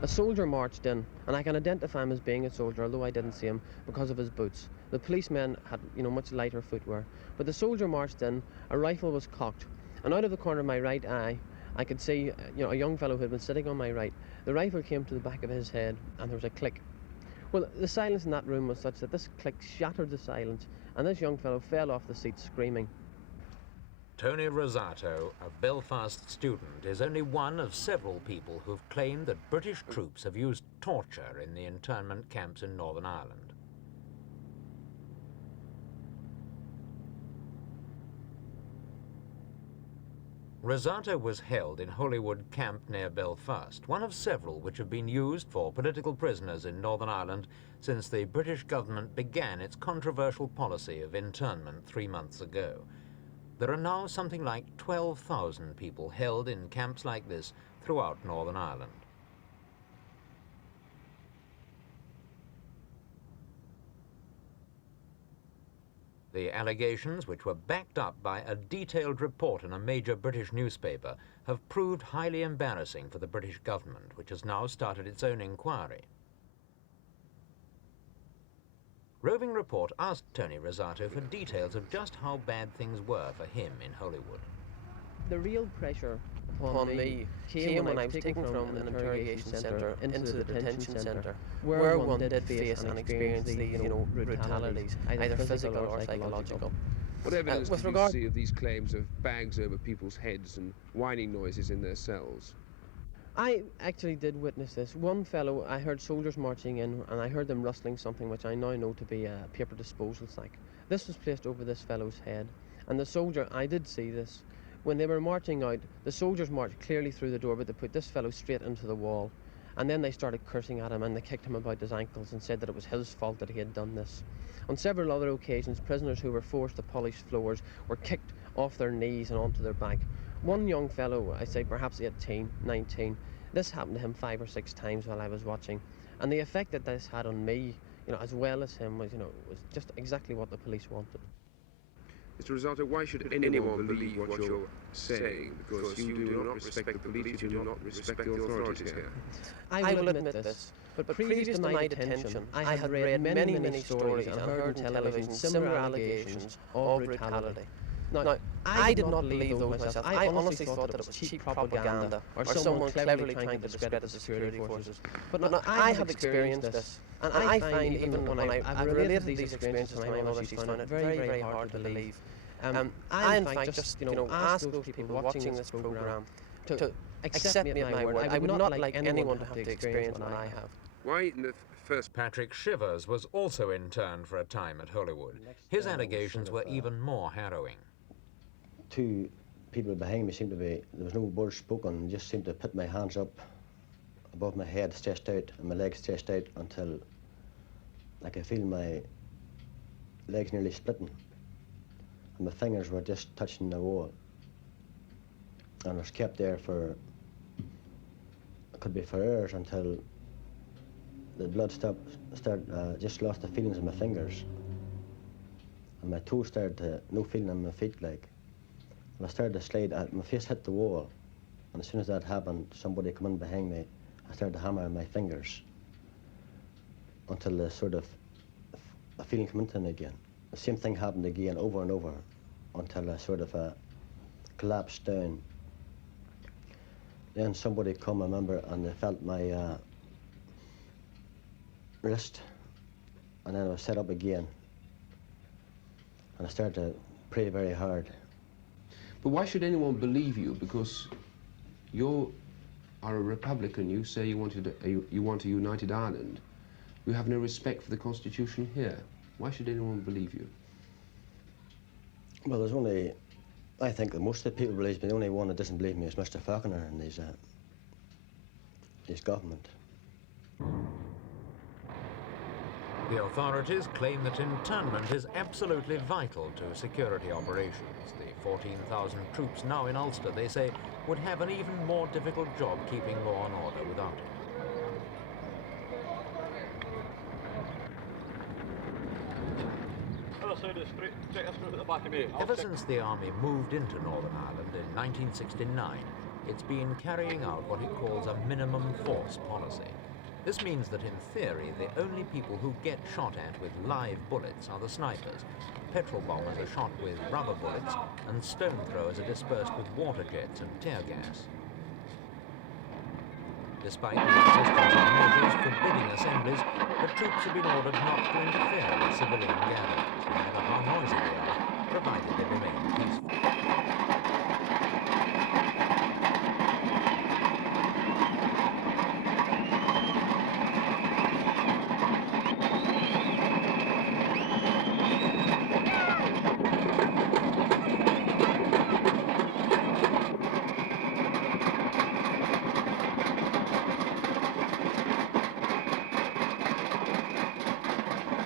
A soldier marched in, and I can identify him as being a soldier, although I didn't see him, because of his boots. The policemen had, much lighter footwear. But the soldier marched in, a rifle was cocked, and out of the corner of my right eye, I could see, a young fellow who had been sitting on my right. The rifle came to the back of his head, and there was a click. Well, the silence in that room was such that this click shattered the silence, and this young fellow fell off the seat screaming. Tony Rosato, a Belfast student, is only one of several people who've claimed that British troops have used torture in the internment camps in Northern Ireland. Rosato was held in Holywood Camp near Belfast, one of several which have been used for political prisoners in Northern Ireland since the British government began its controversial policy of internment 3 months ago. There are now something like 12,000 people held in camps like this throughout Northern Ireland. The allegations, which were backed up by a detailed report in a major British newspaper, have proved highly embarrassing for the British government, which has now started its own inquiry. Roving Report asked Tony Rosato for details of just how bad things were for him in Holywood. The real pressure upon me came when I was taken from an interrogation centre into the detention centre, where one did face and experience the brutalities, either physical or psychological. What evidence did you see of these claims of bags over people's heads and whining noises in their cells? I actually did witness this. One fellow, I heard soldiers marching in, and I heard them rustling something which I now know to be a paper disposal sack. This was placed over this fellow's head, and the soldier, I did see this. When they were marching out, the soldiers marched clearly through the door, but they put this fellow straight into the wall. And then they started cursing at him, and they kicked him about his ankles and said that it was his fault that he had done this. On several other occasions, prisoners who were forced to polish floors were kicked off their knees and onto their back. One young fellow, I say perhaps 18, 19, this happened to him 5 or 6 times while I was watching. And the effect that this had on me, as well as him, was, was just exactly what the police wanted. Mr. Rosato, why should anyone believe what you're saying? Because you do not respect the police, you do not respect the authorities here. I will admit this, but previous to my detention, I had read many stories and heard on television similar allegations of brutality. Now, I did not believe those myself. I honestly thought that it was cheap propaganda or someone cleverly trying to discredit the security forces. But now, I have experienced this, and I find even when I've related these experiences to my mother, she's found it very hard to believe. I in fact just ask those people watching this programme to accept me at my word. I would not like anyone to have to experience what I have. Why in the first... Patrick Shivers was also interned for a time at Holywood. His allegations were even more harrowing. 2 people behind me seemed to be, there was no word spoken, just seemed to put my hands up above my head, stretched out, and my legs stretched out until I could feel my legs nearly splitting. And my fingers were just touching the wall. And I was kept there for, it could be for hours, until the blood just lost the feelings in my fingers. And my toes started to, no feeling in my feet, like. And I started to slide, my face hit the wall, and as soon as that happened, somebody come in behind me. I started to hammer my fingers until the sort of a feeling came into me again. The same thing happened again over and over until I sort of collapsed down. Then somebody come, I remember, and they felt my wrist, and then I was set up again, and I started to pray very hard. But why should anyone believe you? Because you are a Republican, you say you want a united Ireland. You have no respect for the Constitution here. Why should anyone believe you? Well, there's only, I think that most of the people believe me. The only one that doesn't believe me is Mr. Falconer and his government. The authorities claim that internment is absolutely vital to security operations. The 14,000 troops now in Ulster, they say, would have an even more difficult job keeping law and order without it. Ever since the army moved into Northern Ireland in 1969, it's been carrying out what it calls a minimum force policy. This means that in theory, the only people who get shot at with live bullets are the snipers. Petrol bombers are shot with rubber bullets, and stone throwers are dispersed with water jets and tear gas. Despite the existence of measures forbidding assemblies, the troops have been ordered not to interfere with civilian gatherings, no matter how noisy they are, provided they remain peaceful.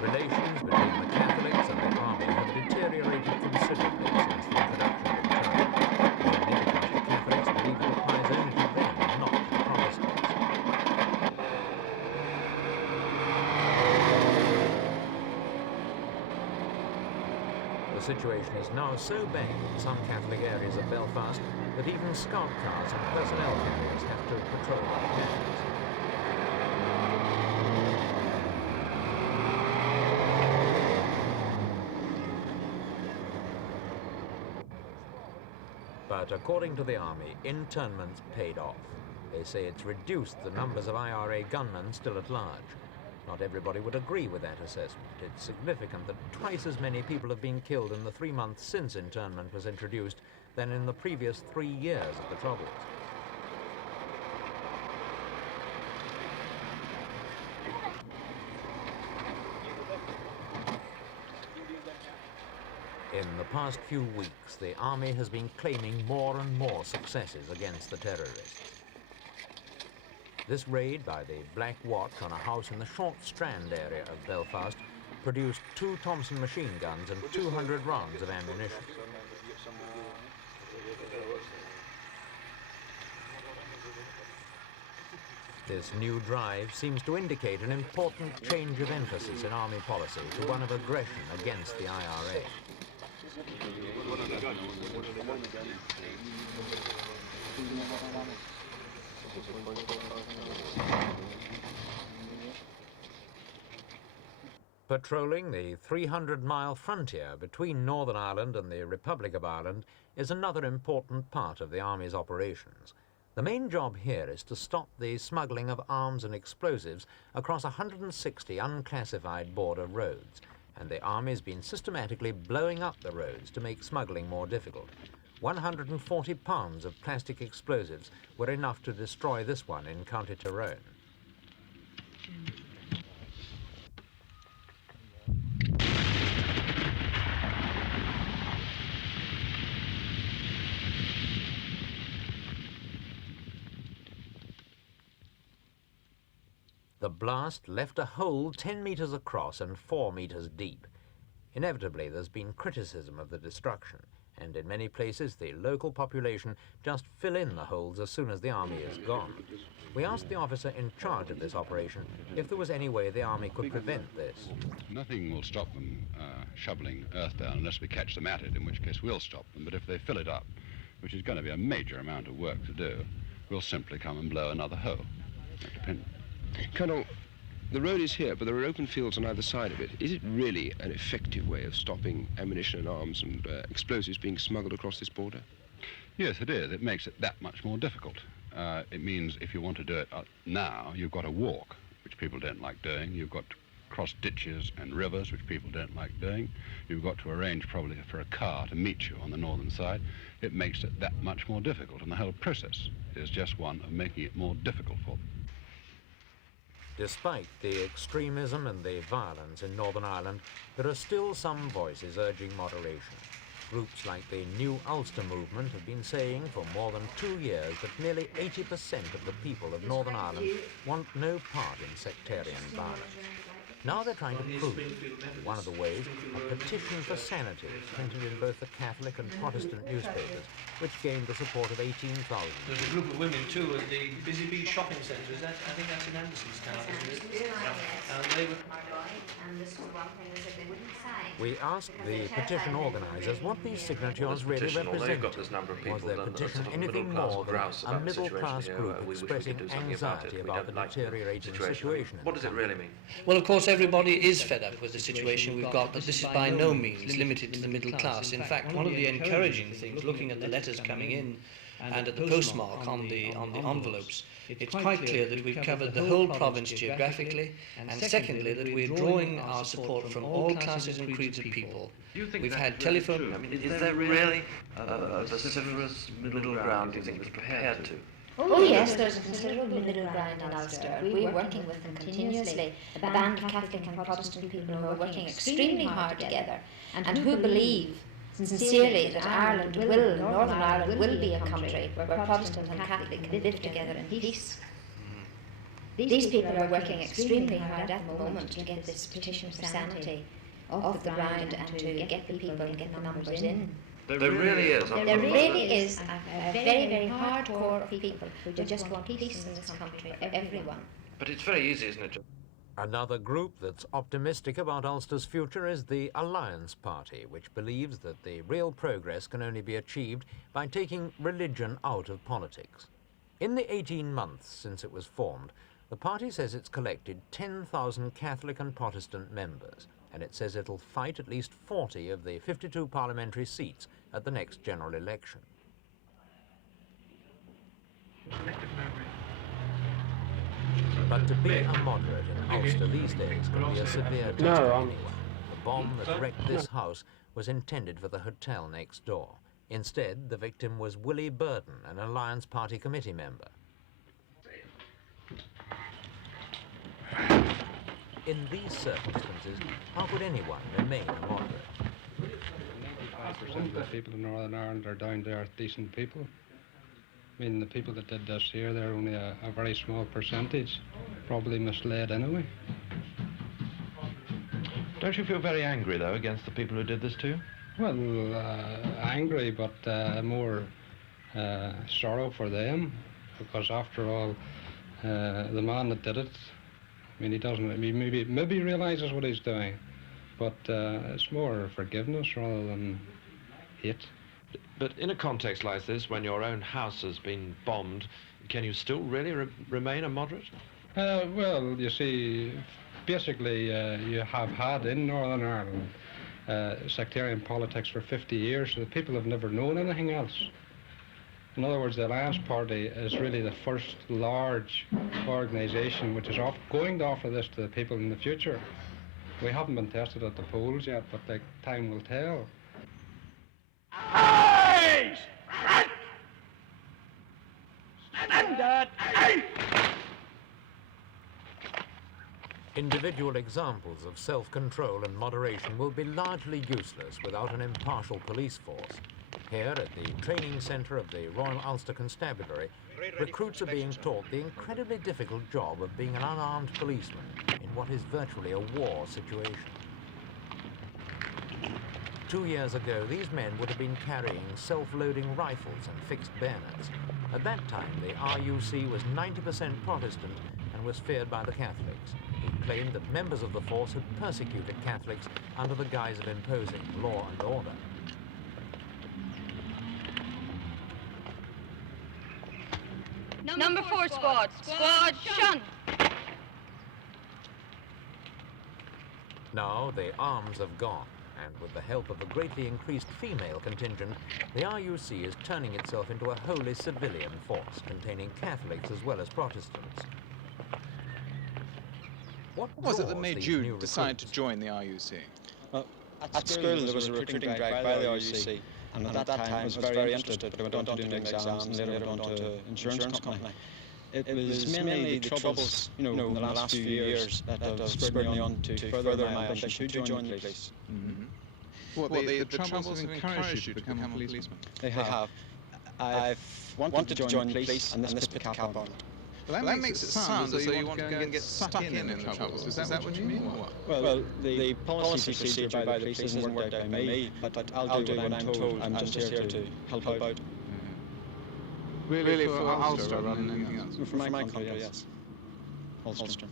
Relations between the Catholics and the army have deteriorated considerably since the introduction of internment, mainly because the Catholics believe it applies only to them and not to the Protestants. The situation is now so bad in some Catholic areas of Belfast that even scout cars and personnel carriers have to patrol the campus. But according to the army, internment's paid off. They say it's reduced the numbers of IRA gunmen still at large. Not everybody would agree with that assessment. It's significant that twice as many people have been killed in the 3 months since internment was introduced than in the previous 3 years of the Troubles. In the past few weeks, the army has been claiming more and more successes against the terrorists. This raid by the Black Watch on a house in the Short Strand area of Belfast produced 2 Thompson machine guns and 200 rounds of ammunition. This new drive seems to indicate an important change of emphasis in army policy to one of aggression against the IRA. Patrolling the 300-mile frontier between Northern Ireland and the Republic of Ireland is another important part of the Army's operations. The main job here is to stop the smuggling of arms and explosives across 160 unclassified border roads, and the Army's been systematically blowing up the roads to make smuggling more difficult. 140 pounds of plastic explosives were enough to destroy this one in County Tyrone. The blast left a hole 10 meters across and 4 meters deep. Inevitably, there's been criticism of the destruction, and in many places the local population just fill in the holes as soon as the army is gone. We asked the officer in charge of this operation if there was any way the army could prevent this. Nothing will stop them shoveling earth down unless we catch them at it, in which case we'll stop them. But if they fill it up, which is going to be a major amount of work to do, we'll simply come and blow another hole. That depends. Colonel, the road is here, but there are open fields on either side of it. Is it really an effective way of stopping ammunition and arms and explosives being smuggled across this border? Yes, it is. It makes it that much more difficult. It means if you want to do it now, you've got to walk, which people don't like doing. You've got to cross ditches and rivers, which people don't like doing. You've got to arrange probably for a car to meet you on the northern side. It makes it that much more difficult, and the whole process is just one of making it more difficult for them. Despite the extremism and the violence in Northern Ireland, there are still some voices urging moderation. Groups like the New Ulster movement have been saying for more than 2 years that nearly 80% of the people of Northern Ireland want no part in sectarian violence. Now they're trying to prove it. One of the ways, a petition for sanity, printed in both the Catholic and Protestant newspapers, which gained the support of 18,000. There's a group of women too at the Busy Bee shopping centre. I think that's in Andersonstown, isn't it? And they were... And this was one thing they said they wouldn't sign. We asked the petition organisers what these signatures really represented. Was their petition anything more than a middle-class group expressing anxiety about the deteriorating situation? What does it really mean? Well, of course, everybody is fed up with the situation we've got, but this is by no means limited to the middle class. In fact, one of the encouraging things, looking at the letters coming in and at the postmark on the envelopes, it's quite clear that we've covered the whole province geographically, and secondly, that we're drawing our support from all classes and creeds of people. We've had telephone... I mean, is there really a vociferous middle ground, do you think, that's prepared to? Oh yes, there's a considerable middle ground in Ulster. We're working with them continuously, a band of Catholic and Protestant people who are working extremely hard together and who believe sincerely that Ireland will, Northern Ireland will be a country where Protestant and Catholic can live together in peace. These people are working extremely hard at the moment to get this petition for sanity off the ground and to get the people and get the numbers in. There really is. There really is a very, very hard core of people who just want peace in this country for everyone. But it's very easy, isn't it? Another group that's optimistic about Ulster's future is the Alliance Party, which believes that the real progress can only be achieved by taking religion out of politics. In the 18 months since it was formed, the party says it's collected 10,000 Catholic and Protestant members, and it says it'll fight at least 40 of the 52 parliamentary seats at the next general election. But to be a moderate in Ulster these days can be a severe test for anyone. The bomb that wrecked this house was intended for the hotel next door. Instead, the victim was Willie Burton, an Alliance Party committee member. In these circumstances, how could anyone remain a moderate? 95% of the people in Northern Ireland are down there decent people. I mean, the people that did this here, they're only a very small percentage, probably misled anyway. Don't you feel very angry, though, against the people who did this to you? Well, angry, but more sorrow for them, because after all, the man that did it, I mean, he doesn't, I mean, maybe realizes what he's doing, but it's more forgiveness rather than hate. But in a context like this, when your own house has been bombed, can you still really remain a moderate? Well, you see, basically, you have had in Northern Ireland sectarian politics for 50 years, so the people have never known anything else. In other words, the Alliance Party is really the first large organisation which is going to offer this to the people in the future. We haven't been tested at the polls yet, but time will tell. Individual examples of self-control and moderation will be largely useless without an impartial police force. Here at the training centre of the Royal Ulster Constabulary, recruits are being taught the incredibly difficult job of being an unarmed policeman in what is virtually a war situation. 2 years ago, these men would have been carrying self-loading rifles and fixed bayonets. At that time, the RUC was 90% Protestant and was feared by the Catholics, who claimed that members of the force had persecuted Catholics under the guise of imposing law and order. Number 4 squad. Squad shun. Now the arms have gone, and with the help of a greatly increased female contingent, the RUC is turning itself into a wholly civilian force containing Catholics as well as Protestants. What was it that made you decide to join the RUC? Well, at school there was a recruiting drive by the RUC, and at that time I was very interested, but I went on to do exams and later on to insurance company. It was mainly the troubles, you know, in the last few years that have spurred me on to further my ambition to join the police. Well, the troubles have encouraged you to become a policeman? They have. I've wanted to join the police and this put the cap on. Well, that makes it sound as though you want to go and get stuck in the troubles. Is that what you mean, or what? Well, the policy procedure by the police isn't worked out by me, but I'll do what I'm told. I'm just here to help out. Really for Ulster rather than anything else? For my country, yes. Ulster.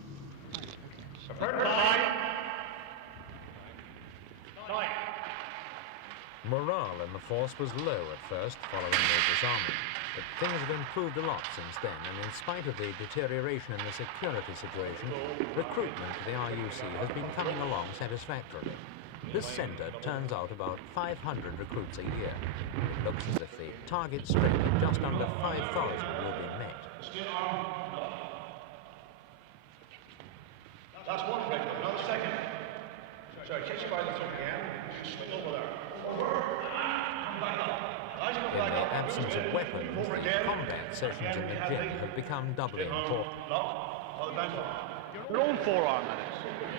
Morale in the force was low at first following the disarmament, but things have improved a lot since then, and in spite of the deterioration in the security situation, recruitment to the RUC has been coming along satisfactorily. This centre turns out about 500 recruits a year. It looks as if the target strength of just under 5,000 will be met. That's one break, not a second. Sorry, catch you by the throat again. Swing over there. Over. Come back up. In the absence of weapons, the combat sessions in the gym have become doubly important. Your own forearm, that is.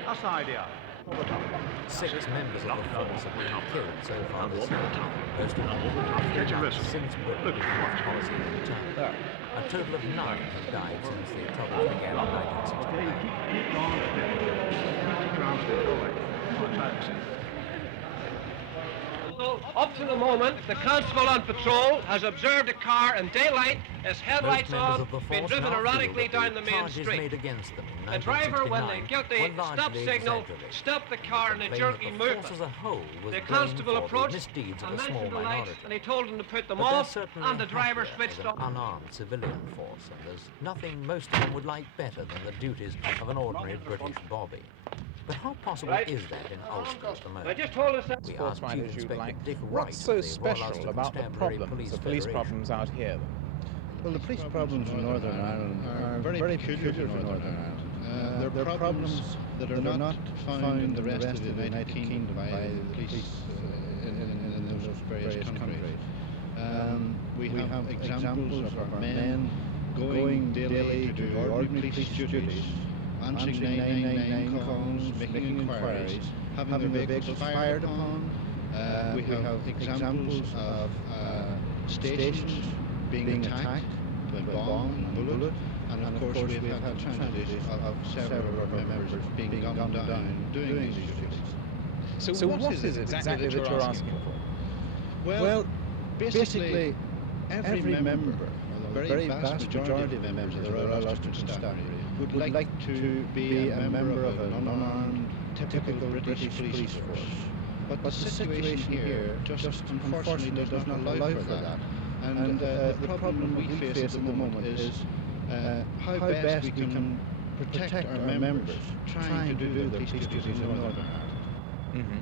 That's the idea. 6 members of the force have been killed so far this year, most of them since Britain began its policy of return. A total of 9 have died since the troubles began in 1969. Up to the moment, the constable on patrol has observed a car in daylight, as headlights on, been driven erratically down the main street. The driver, when the guilty stop signal, stopped the car in a jerky movement. The constable approached and mentioned the lights, and he told him to put them off, and the driver switched off. Unarmed civilian force, and there's nothing most of them would like better than the duties of an ordinary British bobby. But how possible is that in Ulster at the moment? I just told us that. We asked Chief Inspector Dick Wright What's so of the Royal Ulster special about the Constabulary problems, the police problems out here? Well, the police problems in Northern Ireland are very peculiar to Northern Ireland. They're problems that are not found in the rest of the United Kingdom by the police in those various countries. We have examples of our men going daily to do ordinary police duties, answering 999 calls, making inquiries, having their vehicles fired upon. We have examples of stations being attacked by bomb and bullet, and of course we have had tragedies of several of our members being gunned down doing these duties. So what is it exactly that you're asking for? Well, basically every member, or the very vast majority of members of the Royal Ulster Constabulary would like to be a member of an unarmed, typical British police force. But the situation here just unfortunately does not allow for that. And the problem we face at the moment is how best we can protect our members trying to do their police duties in Northern Ireland.